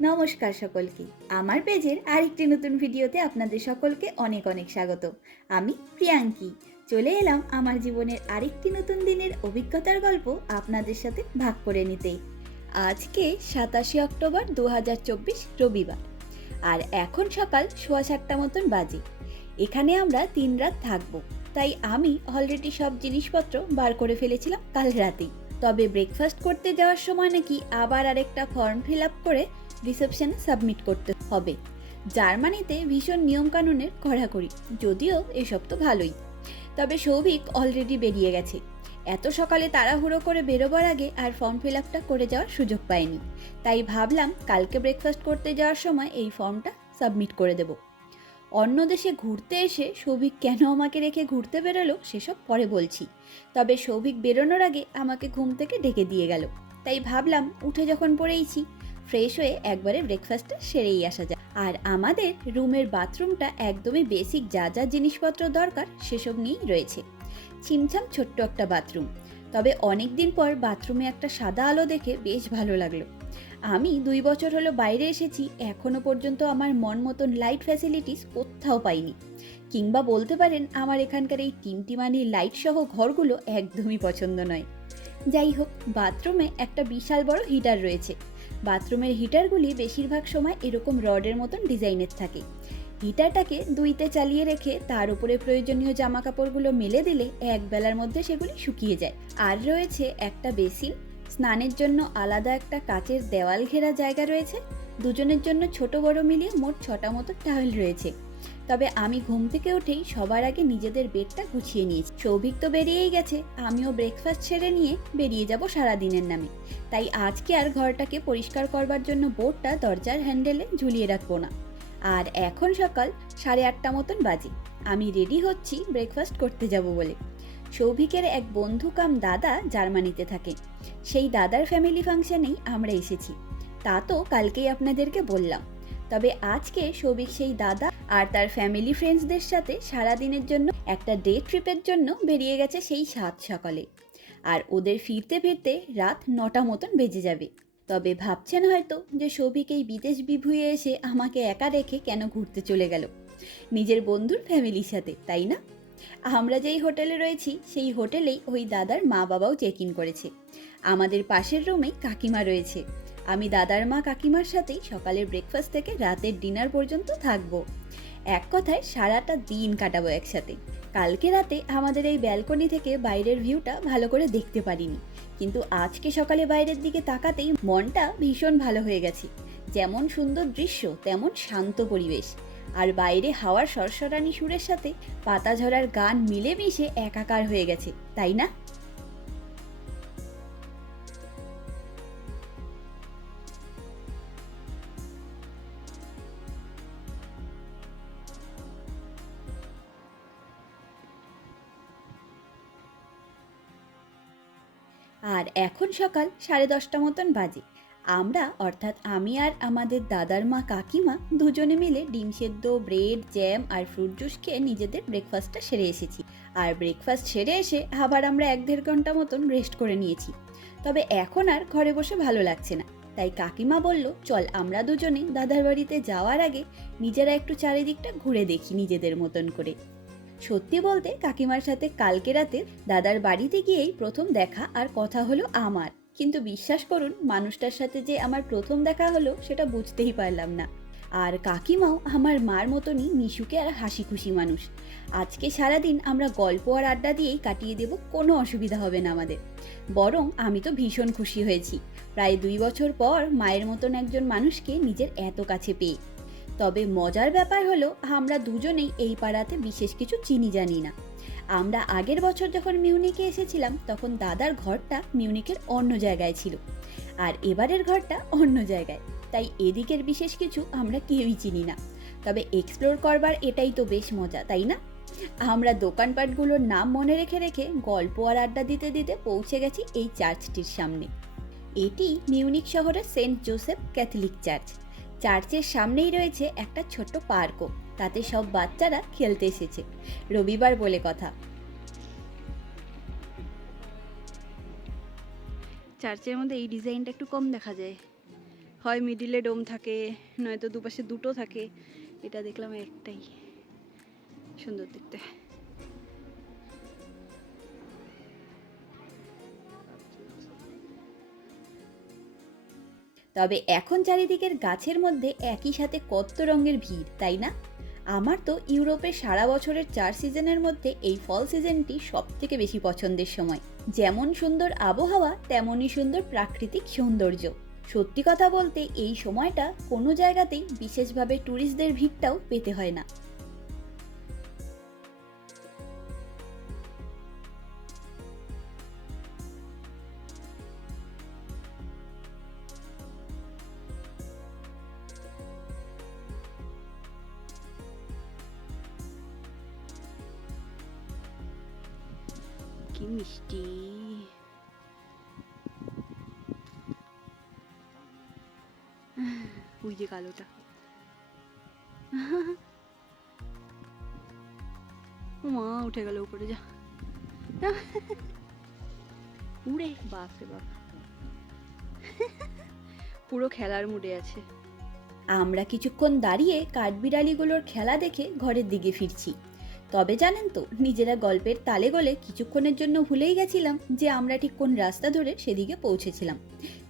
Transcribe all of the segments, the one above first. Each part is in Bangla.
নমস্কার সকলকে। আমার পেজের আরেকটি নতুন ভিডিওতে আপনাদের সকলকে অনেক অনেক স্বাগত। আমি প্রিয়াঙ্কি। চলে এলাম আমার জীবনের আরেকটি নতুন দিনের অভিজ্ঞতার গল্প আপনাদের সাথে ভাগ করে নিতে। আজকে সাতাশে অক্টোবর দু হাজার চব্বিশ রবিবার। আর এখন সকাল সোয়া সাতটা মতন বাজে। এখানে আমরা তিন রাত থাকব। তাই আমি অলরেডি সব জিনিসপত্র বার করে ফেলেছিলাম কাল রাতেই। তবে ব্রেকফাস্ট করতে যাওয়ার সময় নাকি আবার আরেকটা ফর্ম ফিল আপ করে রিসেপশনে সাবমিট করতে হবে। জার্মানিতে ভীষণ নিয়মকানুনের কড়াকড়ি, যদিও এসব তো ভালোই। তবে সৌভিক অলরেডি বেরিয়ে গেছে। এত সকালে তাড়াহুড়ো করে বেরোবার আগে আর ফর্ম ফিল আপটা করে যাওয়ার সুযোগ পায়নি। তাই ভাবলাম কালকে ব্রেকফাস্ট করতে যাওয়ার সময় এই ফর্মটা সাবমিট করে দেব। অন্য দেশে ঘুরতে এসে সৌভিক কেন আমাকে রেখে ঘুরতে বেরোলো সেসব পরে বলছি। তবে সৌভিক বেরোনোর আগে আমাকে ঘুম থেকে ডেকে দিয়ে গেল। তাই ভাবলাম উঠে যখন পড়েইছি ফ্রেশ হয়ে একবারে ব্রেকফাস্টটা সেরেই আসা যায় আর আমাদের রুমের বাথরুমটা একদমই বেসিক যা যা জিনিসপত্র দরকার সেসব নিয়েই রয়েছে। ছিমছাম ছোট্ট একটা বাথরুম। তবে অনেক দিন পর বাথরুমে একটা সাদা আলো দেখে বেশ ভালো লাগল। আমি দুই বছর হলো বাইরে এসেছি, এখনও পর্যন্ত আমার মন মতন লাইট ফ্যাসিলিটিস কোথাও পাইনি। কিংবা বলতে পারেন আমার এখানকার এই টিমটিমানি লাইট সহ ঘরগুলো একদমই পছন্দ নয়। যাই হোক, বাথরুমে একটা বিশাল বড় হিটার রয়েছে। বাথরুমের হিটারগুলি বেশিরভাগ সময় এরকম রডের মতন ডিজাইনের থাকে। হিটারটাকে দুইতে চালিয়ে রেখে তার উপরে প্রয়োজনীয় জামা কাপড়গুলো মেলে দিলে এক বেলার মধ্যে সেগুলি শুকিয়ে যায়। আর রয়েছে একটা বেসিন, স্নানের জন্য আলাদা একটা কাচের দেওয়াল ঘেরা জায়গা রয়েছে। দুজনের জন্য ছোট বড় মিলিয়ে মোট ছটা মতো টাওয়েল রয়েছে। তবে আমি ঘুম থেকে উঠেই সবার আগে নিজেদের বেডটা গুছিয়ে নিয়েছি। সৌভিক তো বেরিয়েই গেছে। আমিও ব্রেকফাস্ট সেরে নিয়ে বেরিয়ে যাব সারা দিনের নামে। তাই আজকে আর ঘরটাকে পরিষ্কার করবার জন্য বোর্ডটা দরজার হ্যান্ডেলে ঝুলিয়ে রাখব না। আর এখন সকাল সাড়ে আটটা মতন বাজে। আমি রেডি হচ্ছি ব্রেকফাস্ট করতে যাব বলে। সৌভিকের এক বন্ধু কাম দাদা জার্মানিতে থাকে। সেই দাদার ফ্যামিলি ফাংশনেই আমরা এসেছি। তা তো কালকেই আপনাদেরকে বললাম। তবে আজকে সৌভিক সেই দাদা আর তার ফ্যামিলি ফ্রেন্ডসদের সাথে সারা দিনের জন্য একটা ডে ট্রিপের জন্য বেরিয়ে গেছে সেই সাত সকালে। আর ওদের ফিরতে ফিরতে রাত নটা মতন বেজে যাবে। তবে ভাবছেন হয়তো যে সৌভিক এই বিদেশ বিভুয়ে এসে আমাকে একা রেখে কেন ঘুরতে চলে গেল? নিজের বন্ধুর ফ্যামিলির সাথে, তাই না? আমরা যেই হোটেলে রয়েছি, সেই হোটেলেই ওই দাদার মা বাবাও চেক ইন করেছে। আমাদের পাশের রুমেই কাকিমা রয়েছে। আমি দাদার মা কাকিমার সাথেই সকালের ব্রেকফাস্ট থেকে রাতের ডিনার পর্যন্ত থাকব। এক কথায় সারাটা দিন কাটাবো একসাথে। কালকে রাতে আমাদের এই ব্যালকনি থেকে বাইরের ভিউটা ভালো করে দেখতে পারিনি। কিন্তু আজকে সকালে বাইরের দিকে তাকাতেই মনটা ভীষণ ভালো হয়ে গেছে। যেমন সুন্দর দৃশ্য, তেমন শান্ত পরিবেশ। আর বাইরে হাওয়ার সরসরানি সুরের সাথে পাতা ঝরার গান মিলেমিশে একাকার হয়ে গেছে, তাই না? আর এখন সকাল সাড়ে দশটা মতন বাজে। আমরা, অর্থাৎ আমি আর আমাদের দাদার মা কাকিমা দুজনে মিলে ডিম সেদ্ধ, ব্রেড, জ্যাম আর ফ্রুট জুস খেয়ে নিজেদের ব্রেকফাস্টটা সেরে এসেছি। আর ব্রেকফাস্ট সেরে এসে আবার আমরা এক দেড় ঘণ্টা মতন রেস্ট করে নিয়েছি। তবে এখন আর ঘরে বসে ভালো লাগছে না। তাই কাকিমা বলল, চল, আমরা দুজনে দাদার বাড়িতে যাওয়ার আগে নিজেরা একটু চারিদিকটা ঘুরে দেখি নিজেদের মতন করে। সত্যি বলতে কাকিমার সাথে কালকে রাতে দাদার বাড়িতে গিয়েই প্রথম দেখা আর কথা হলো আমার। কিন্তু বিশ্বাস করুন, মানুষটার সাথে যে আমার প্রথম দেখা হলো সেটা বুঝতেই পারলাম না। আর কাকিমাও আমার মার মতনই মিশুকে আর হাসি খুশি মানুষ। আজকে সারাদিন আমরা গল্প আর আড্ডা দিয়েই কাটিয়ে দেব, কোনো অসুবিধা হবে না আমাদের। বরং আমি তো ভীষণ খুশি হয়েছি। প্রায় দুই বছর পর মায়ের মতন একজন মানুষকে নিজের এত কাছে পেয়ে। তবে মজার ব্যাপার হলো, আমরা দুজনেই এই পাড়াতে বিশেষ কিছু চিনি জানি না। আমরা আগের বছর যখন মিউনিকে এসেছিলাম, তখন দাদার ঘরটা মিউনিকের অন্য জায়গায় ছিল। আর এবারের ঘরটা অন্য জায়গায়। তাই এদিকের বিশেষ কিছু আমরা কেউই চিনি না। তবে এক্সপ্লোর করবার এটাই তো বেশ মজা, তাই না? আমরা দোকানপাটগুলোর নাম মনে রেখে রেখে গল্প আর আড্ডা দিতে দিতে পৌঁছে গেছি এই চার্চটির সামনে। এটি মিউনিক শহরের সেন্ট জোসেফ ক্যাথলিক চার্চ চার্চের সামনেই রয়েছে একটা ছোট্ট পার্কও। তাতে সব বাচ্চারা খেলতে এসেছে। রবিবার বলে কথা। চার্চের মধ্যে এই ডিজাইনটা একটু কম দেখা যায়। হয় মিডিলে ডোম থাকে, নয়তো দুপাশে দুটো থাকে। এটা দেখলাম একটাই। সুন্দর দেখতে। তবে এখন চারিদিকের গাছের মধ্যে একই সাথে কত রঙের ভিড়, তাই না? আমার তো ইউরোপের সারা বছরের চার সিজনের মধ্যে এই ফল সিজনটি সব থেকে বেশি পছন্দের সময়। যেমন সুন্দর আবহাওয়া, তেমনই সুন্দর প্রাকৃতিক সৌন্দর্য। সত্যি কথা বলতে এই সময়টা কোনো জায়গাতেই বিশেষভাবে ট্যুরিস্টদের ভিড়টাও পেতে হয় না। কি মিষ্টি। ওই যে কালোটা। মা উঠে গেল উপরে, যা। উড়ে, বাপ রে বাপ। পুরো খেলার মুডে আছে। আমরা কিছুক্ষণ দাঁড়িয়ে কাঠবিড়ালিগুলোর খেলা দেখে ঘরের দিকে ফিরছি। তবে জানেন তো, নিজেরা গল্পের তালে গলে কিছুক্ষণের জন্য ভুলেই গেছিলাম যে আমরা ঠিক কোন রাস্তা ধরে সেদিকে পৌঁছেছিলাম।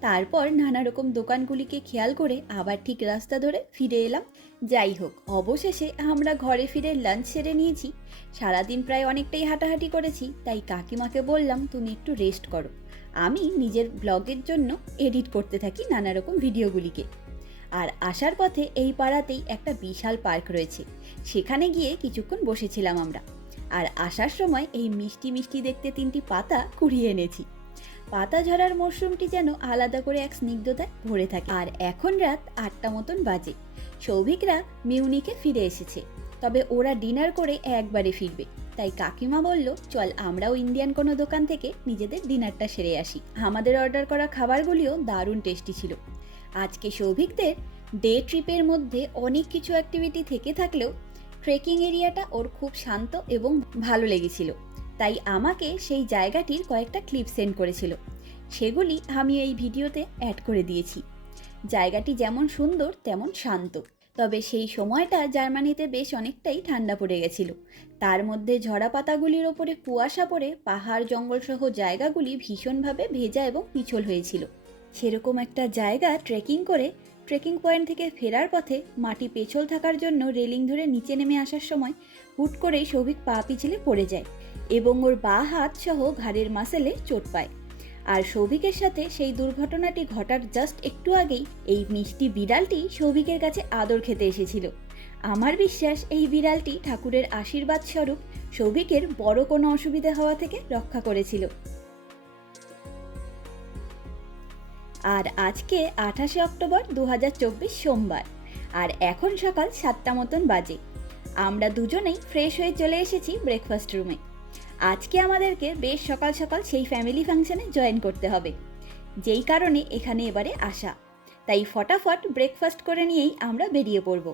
তারপর নানা রকম দোকানগুলিকে খেয়াল করে আবার ঠিক রাস্তা ধরে ফিরে এলাম। যাই হোক, অবশেষে আমরা ঘরে ফিরে লাঞ্চ সেরে নিয়েছি। সারাদিন প্রায় অনেকটাই হাঁটাহাঁটি করেছি, তাই কাকিমাকে বললাম, তুমি একটু রেস্ট করো। আমি নিজের ব্লগের জন্য এডিট করতে থাকি নানা রকম ভিডিওগুলিকে আর আসার পথে এই পাড়াতেই একটা বিশাল পার্ক রয়েছে। সেখানে গিয়ে কিছুক্ষণ বসেছিলাম আমরা। আর আসার সময় এই মিষ্টি মিষ্টি দেখতে তিনটি পাতা কুড়িয়ে এনেছি। পাতা ঝরার মরশুমটি যেন আলাদা করে এক স্নিগ্ধতায় ভরে থাকে। আর এখন রাত আটটা মতন বাজে। সৌভিকরা মিউনিকে ফিরে এসেছে। তবে ওরা ডিনার করে একবারে ফিরবে। তাই কাকিমা বলল, চল আমরাও ইন্ডিয়ান কোনো দোকান থেকে নিজেদের ডিনারটা সেরে আসি। আমাদের অর্ডার করা খাবারগুলিও দারুণ টেস্টি ছিল। আজকে সৌভিকদের ডে ট্রিপের মধ্যে অনেক কিছু অ্যাক্টিভিটি থেকে থাকলেও ট্রেকিং এরিয়াটা ওর খুব শান্ত এবং ভালো লেগেছিল। তাই আমাকে সেই জায়গাটির কয়েকটা ক্লিপ সেন্ড করেছিল। সেগুলি আমি এই ভিডিওতে অ্যাড করে দিয়েছি। জায়গাটি যেমন সুন্দর, তেমন শান্ত। তবে সেই সময়টা জার্মানিতে বেশ অনেকটাই ঠান্ডা পড়ে গেছিল। তার মধ্যে ঝরা পাতাগুলির ওপরে কুয়াশা পড়ে পাহাড় জঙ্গলসহ জায়গাগুলি ভীষণভাবে ভেজা এবং পিছল হয়েছিল। সেরকম একটা জায়গা ট্রেকিং করে ট্রেকিং পয়েন্ট থেকে ফেরার পথে মাটি পেছল থাকার জন্য রেলিং ধরে নিচে নেমে আসার সময় হুট করেই সৌভিক পা পিছলে পড়ে যায় এবং ওর বা হাত সহ ঘাড়ের মাসেলে চোট পায়। আর সৌভিকের সাথে সেই দুর্ঘটনাটি ঘটার জাস্ট একটু আগেই এই মিষ্টি বিড়ালটি সৌভিকের কাছে আদর খেতে এসেছিল। আমার বিশ্বাস এই বিড়ালটি ঠাকুরের আশীর্বাদ স্বরূপ সৌভিকের বড় কোনো অসুবিধা হওয়া থেকে রক্ষা করেছিল। আর আজকে আঠাশে অক্টোবর দু হাজার চব্বিশ সোমবার, আর এখন সকাল সাতটা মতন বাজে। আমরা দুজনেই ফ্রেশ হয়ে চলে এসেছি ব্রেকফাস্ট রুমে আজকে আমাদেরকে বেশ সকাল সকাল সেই ফ্যামিলি ফাংশানে জয়েন করতে হবে। যেই কারণে এখানে এবারে আসা। তাই ফটাফট ব্রেকফাস্ট করে নিয়েই আমরা বেরিয়ে পড়ব।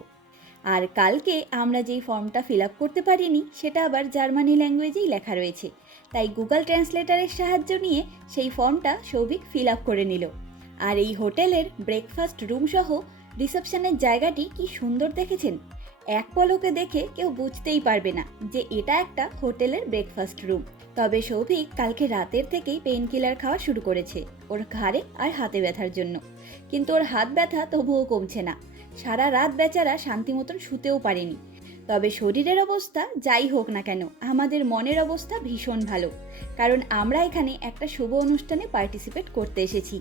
আর কালকে আমরা যেই ফর্মটা ফিল আপ করতে পারিনি, সেটা আবার জার্মানি ল্যাঙ্গুয়েজেই লেখা রয়েছে। তাই গুগল ট্রান্সলেটারের সাহায্য নিয়ে সেই ফর্মটা সৌভিক ফিল আপ করে নিল। আর এই হোটেলের ব্রেকফাস্ট রুম সহ রিসেপশনের জায়গাটি কি সুন্দর দেখেছেন? এক পলকে দেখে কেউ বুঝতেই পারবে না যে এটা একটা হোটেলের ব্রেকফাস্ট রুম তবে সৌভিক কালকে রাতের থেকেই পেইন কিলার খাওয়া শুরু করেছে, ওর ঘাড়ে আর হাতে ব্যথার জন্য। কিন্তু ওর হাত ব্যথা তবুও কমছে না। সারা রাত বেচারা শান্তি মতন শুতেও পারেনি। তবে শরীরের অবস্থা যাই হোক না কেন, আমাদের মনের অবস্থা ভীষণ ভালো। কারণ আমরা এখানে একটা শুভ অনুষ্ঠানে পার্টিসিপেট করতে এসেছি।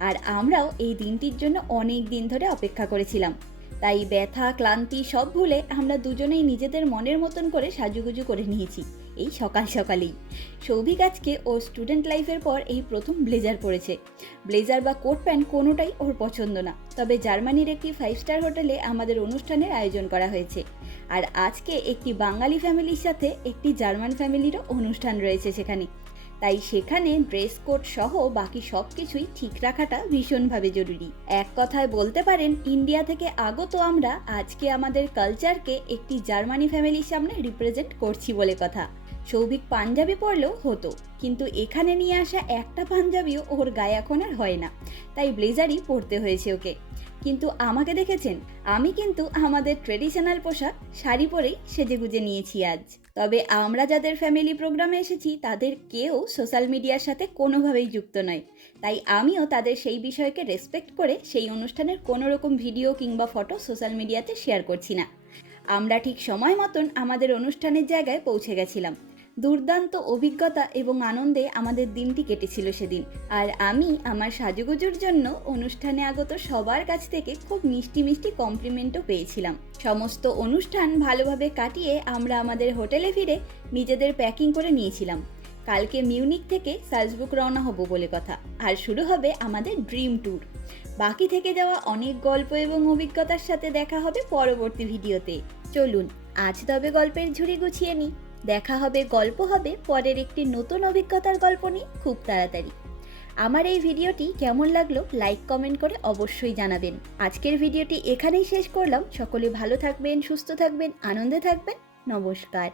আর আমরাও এই দিনটির জন্য অনেক দিন ধরে অপেক্ষা করেছিলাম। তাই ব্যথা, ক্লান্তি সব ভুলে আমরা দুজনেই নিজেদের মনের মতন করে সাজুগুজু করে নিয়েছি, এই সকাল সকালেই। সৌভিক আজকে ওর স্টুডেন্ট লাইফের পর এই প্রথম ব্লেজার পরেছে। ব্লেজার বা কোট প্যান্ট কোনোটাই ওর পছন্দ না। তবে জার্মানির একটি ফাইভ স্টার হোটেলে আমাদের অনুষ্ঠানের আয়োজন করা হয়েছে। আর আজকে একটি বাঙালি ফ্যামিলির সাথে একটি জার্মান ফ্যামিলিরও অনুষ্ঠান রয়েছে সেখানে। তাই সেখানে ড্রেস কোড সহ বাকি সব কিছুই ঠিক রাখাটা ভীষণভাবে জরুরি। এক কথায় বলতে পারেন, ইন্ডিয়া থেকে আগত আমরা আজকে আমাদের কালচারকে একটি জার্মানি ফ্যামিলির সামনে রিপ্রেজেন্ট করছি বলে কথা। সৌভিক পাঞ্জাবি পরলেও হতো, কিন্তু এখানে নিয়ে আসা একটা পাঞ্জাবিও ওর গায়ে এখন আর হয় না, তাই ব্লেজারই পরতে হয়েছে ওকে। কিন্তু আমাকে দেখেছেন, আমি কিন্তু আমাদের ট্রেডিশনাল পোশাক, শাড়ি পরেই সেজেগুজে নিয়েছি আজ। তবে আমরা যাদের ফ্যামিলি প্রোগ্রামে এসেছি, তাদের কেউ সোশ্যাল মিডিয়ার সাথে কোনোভাবেই যুক্ত নয়। তাই আমিও তাদের সেই বিষয়কে রেসপেক্ট করে সেই অনুষ্ঠানের কোনো রকম ভিডিও কিংবা ফটো সোশ্যাল মিডিয়াতে শেয়ার করছি না। আমরা ঠিক সময় মতন আমাদের অনুষ্ঠানের জায়গায় পৌঁছে গেছিলাম। দুর্দান্ত অভিজ্ঞতা এবং আনন্দে আমাদের দিনটি কেটেছিল সেদিন। আর আমি আমার সাজুগুজুর জন্য অনুষ্ঠানে আগত সবার কাছ থেকে খুব মিষ্টি মিষ্টি কমপ্লিমেন্টও পেয়েছিলাম। সমস্ত অনুষ্ঠান ভালোভাবে কাটিয়ে আমরা আমাদের হোটেলে ফিরে নিজেদের প্যাকিং করে নিয়েছিলাম। কালকে মিউনিক থেকে সালজবুক রওনা হব বলে কথা। আর শুরু হবে আমাদের ড্রিম ট্যুর। বাকি থেকে যাওয়া অনেক গল্প এবং অভিজ্ঞতার সাথে দেখা হবে পরবর্তী ভিডিওতে। চলুন, আজ তবে গল্পের ঝুড়ি গুছিয়ে নিই। দেখা হবে, গল্প হবে, পরের একটি নতুন অভিজ্ঞতার গল্প নিয়ে খুব তাড়াতাড়ি। আমার এই ভিডিওটি কেমন লাগল, লাইক, কমেন্ট করে অবশ্যই জানাবেন। আজকের ভিডিওটি এখানেই শেষ করলাম। সকলে ভালো থাকবেন, সুস্থ থাকবেন, আনন্দে থাকবেন। নমস্কার।